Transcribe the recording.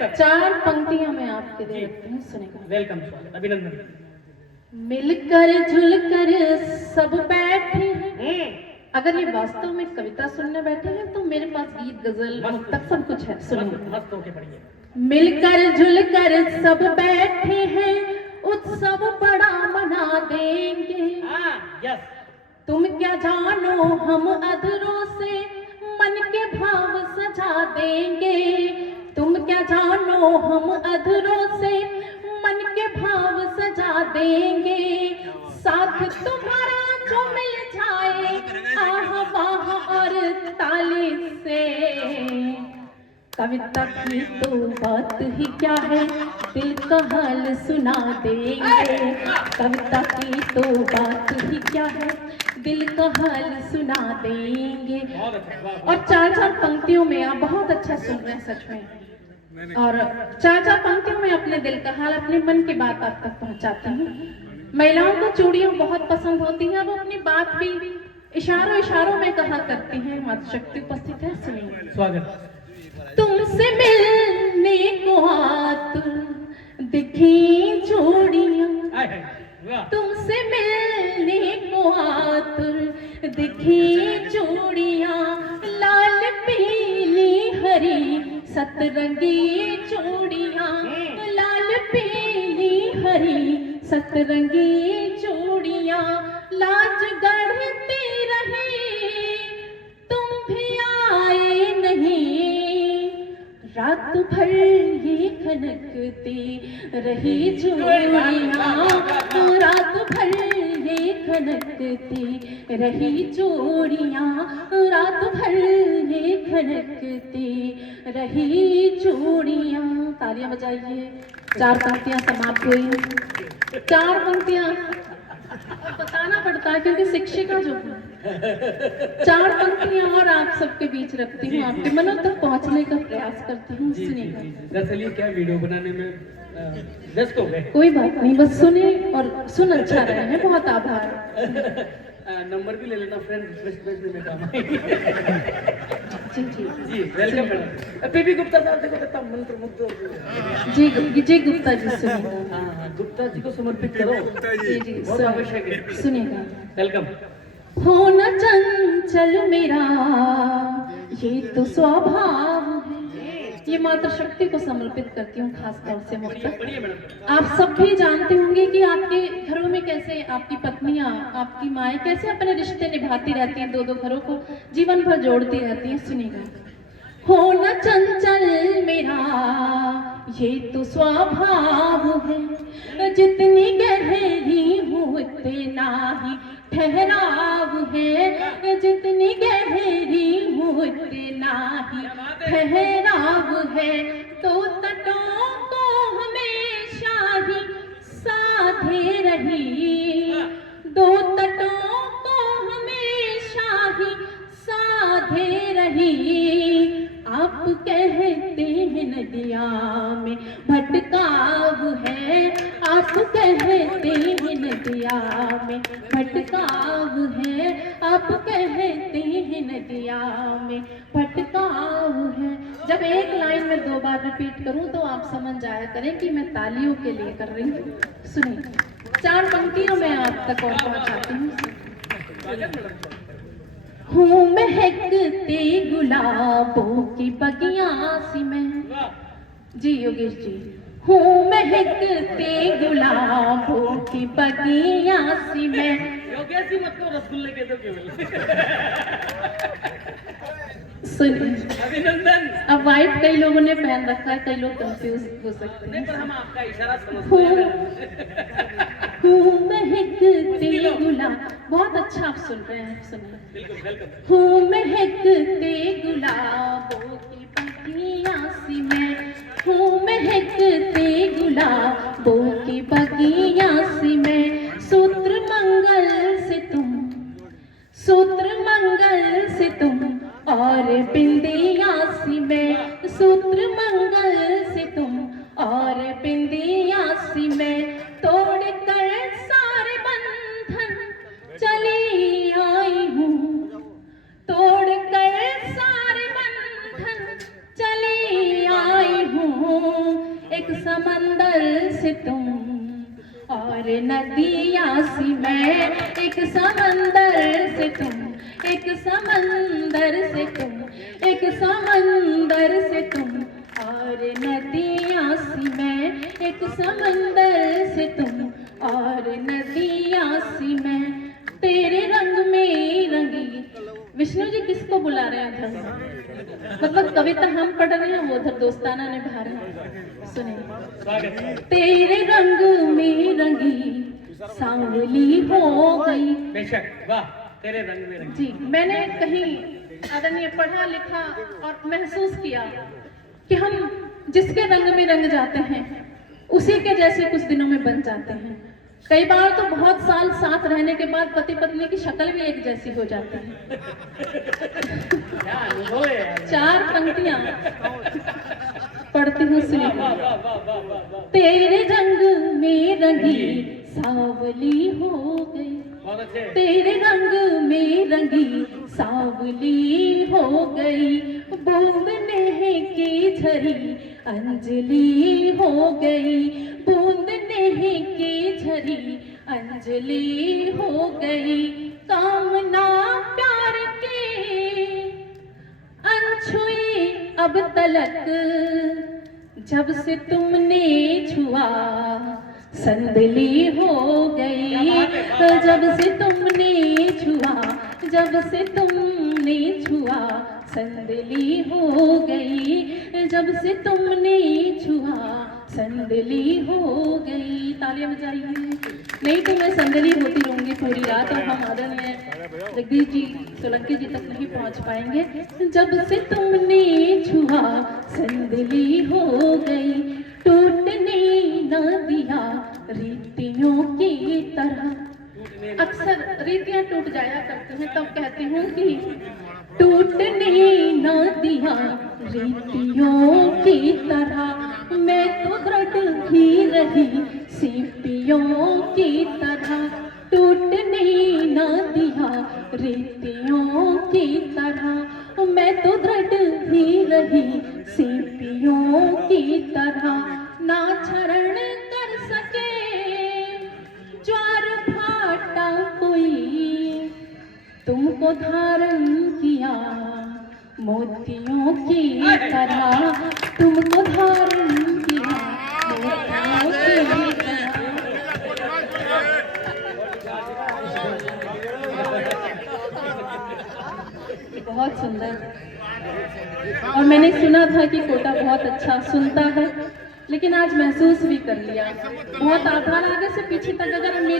चार पंक्तियां मैं आपके लिए रखती हूँ, सुनेगा। वेलकम, स्वागत, अभिनंदन। मिलकर जुलकर सब बैठे हैं। अगर ये वास्तव में कविता सुनने बैठे हैं तो मेरे पास गीत गजल तक सब कुछ है, सुनिए। मस्त होके पढ़िए। मिलकर जुलकर सब बैठे हैं, उत्सव बड़ा मना देंगे। यस। तुम क्या जानो हम अधरों से मन के भाव सजा देंगे। तुम क्या जानो हम अधरों से मन के भाव सजा देंगे। साथ तुम्हारा जो मिल जाए आह वाह और ताली से। कविता की तो बात ही क्या है, दिल का हाल सुना देंगे। कविता की तो बात ही क्या है, दिल का हाल सुना देंगे। और चार चार पंक्तियों में आप बहुत अच्छा सुन रहे हैं सच में। और चार चार पंक्तियों में अपने दिल का हाल, अपने मन की बात आप तक पहुंचाते हैं। महिलाओं को चूड़ियां बहुत पसंद होती हैं, वो अपनी बात भी इशारों इशारों में कहा करती हैं। माता शक्ति उपस्थित है, सुनिए। स्वागत। तुमसे मिलने को आतुर दिखी चूड़ियां, तुमसे मिलने को आतुर दिखी चूड़ियां। लाल पीली हरी सतरंगी चूड़ियां, लाल पीली हरी सतरंगी चूड़ियां। लाज गढ़ती रही तुम भी आए नहीं। रात भर ये खनकती रही चूड़ियां, रात भर ये खनकती रही चूड़ियां, रात भर ये खनकती रही चूड़ियां। तालियां बजाइए। चार पंक्तियां समाप्त हुई। चार पंक्तियां बताना पड़ता है क्योंकि शिक्षिका जो है। चार पंक्तियां और आप सबके बीच रखती हूँ, आपके मनों तक पहुँचने का प्रयास करती हूँ, सुनिएगा। दरअसल ये क्या वीडियो बनाने में व्यस्त हो गए। कोई बात नहीं, बस सुने और सुन अच्छा रहे हैं। बहुत आभार। नंबर भी ले लेना, फ्रेंड रिक्वेस्ट भेजने में काम आएगी। जी जी जी, वेलकम मैडम। पीपी गुप्ता साहब देखो कितना मंत्र मुग्ध हो गए। जी गुप्ता जी सुनिएगा। हाँ, गुप्ता जी को समर्पित करो। जी जी बहुत आवश्यक है, सुनिएगा। वेलकम। हो न चंचल मेरा ये तो स्वभाव है। ये माता शक्ति को समर्पित करती हूँ खास तौर से मुफ्त। आप सब भी जानते होंगे कि आपके घरों में कैसे आपकी पत्नियां, आपकी माएँ कैसे अपने रिश्ते निभाती रहती हैं, दो दो घरों को जीवन भर जोड़ती रहती हैं, सुनिएगा। हो न चंचल मेरा ये तो स्वभाव है, जितनी गहरी हो उतना ही ठहराव है, जितनी गहरी हो उतना ही ठहराव है। तो तटों को हमेशा ही साधे रही, दो तटों को हमेशा ही साधे रही। आप कहते हैं नदिया में भटकाव है, आप कहते हैं नदिया में भटकाव है, आप कहते हैं नदिया में भटकाव है। जब एक लाइन में दो बार रिपीट करूं तो आप समझ जाया करें कि मैं तालियों के लिए कर रही हूँ, सुनिए। चार पंक्तियों में आप तक और पहुंचाती हूँ। हूँ महकते गुलाबों की बगियां सी मैं। जी योगेश जी। हूँ महकते गुलाबों की बगियां सी मैं। योगेश जी मत को रसगुल्ले के दो केवल। सुनिए। अभिनंदन। अब व्हाइट कई लोगों ने पहन रखा है, कई लोग कंफ्यूज हो सकते हैं। पर हम आपका इशारा समझते हैं। हूँ महकते गुलाब, बहुत अच्छा आप सुन रहे हैं, सुनिए। हूँ महकते गुलाबों की बगियां सी मैं, हूँ महकते गुलाबों की बगियां सी मैं। सूत्र मंगल से तुम, सूत्र मंगल से तुम और बिंदियां सी मैं, सूत्र मंगल से तुम और बिंदियां सी मैं। तोड़ कर सारे बंधन चली आई हूँ, तोड़ कर सारे बंधन चली आई हूँ। एक समंदर से तुम और नदियाँ सी मैं, एक समंदर से तुम, एक समंदर से तुम, एक समंदर से तुम और नदियाँ सी मैं, एक समंदर से तुम और नदियाँ सी मैं, तेरे रंग में रंगी। विष्णु जी किसको बुला रहे हैं उधर? मतलब कविता हम पढ़ रहे हैं, वो उधर दोस्ताना निभा रहे हैं। सुनिए। तेरे रंग में रंगी सांवली हो गई। बेशक, वाह, तेरे रंग में रंगी। जी, मैंने कहीं आदरणीय पढ़ा लिखा और महसूस किया कि हम जिसके रंग में रंग जाते हैं उसी के जैसे कुछ दिनों में बन जाते हैं। कई बार तो बहुत साल साथ रहने के बाद पति पत्नी की शक्ल भी एक जैसी हो जाती है। क्या अनुभव है यार। 4 पंक्तियां पढ़ती हूँ, सुनिए। वाह, वाह, वाह, वाह, वाह, वाह। तेरे रंग में रंगी सांवली हो गई, बहुत अच्छे। तेरे रंग में रंगी सांवली हो गई, बूंद नेह की झरी अंजलि हो गई, बूंद नेह की झरी अंजलि हो गई, कामना प्यार के अनछुई अब तलक, जब से तुमने छुआ संदली हो गई, जब से तुमने छुआ, जब से तुमने छुआ संदली हो गई, जब से तुमने छुआ संदली हो गई। तालियां बजाइए, नहीं तो मैं संदली होती रहूंगी पूरी रात और हम आदरणीय जगदीश जी सोलंकी जी तक नहीं पहुंच पाएंगे। जब से तुमने छुआ संदली हो गई, टूटने न दिया रीतियों की तरह। अक्सर रीतियां टूट जाया करती हैं, तब कहती हूँ कि टूटने न दिया रीतियों की तरह, मैं तो दृढ़ ही रही सीपियों की तरह, टूटने न दिया रीतियों की तरह, मैं तो दृढ़ ही रही सीपियों की तरह, ना क्षरण कर सके ज्वार भाटा कोई, तुमको धारण किया मोतियों की तरह, तुमको धारण किया मोतियों की तरह। बहुत सुंदर। और मैंने सुना था कि कोटा बहुत अच्छा सुनता है, लेकिन आज महसूस भी कर लिया। बहुत आधार आगे से पीछे तक अगर हम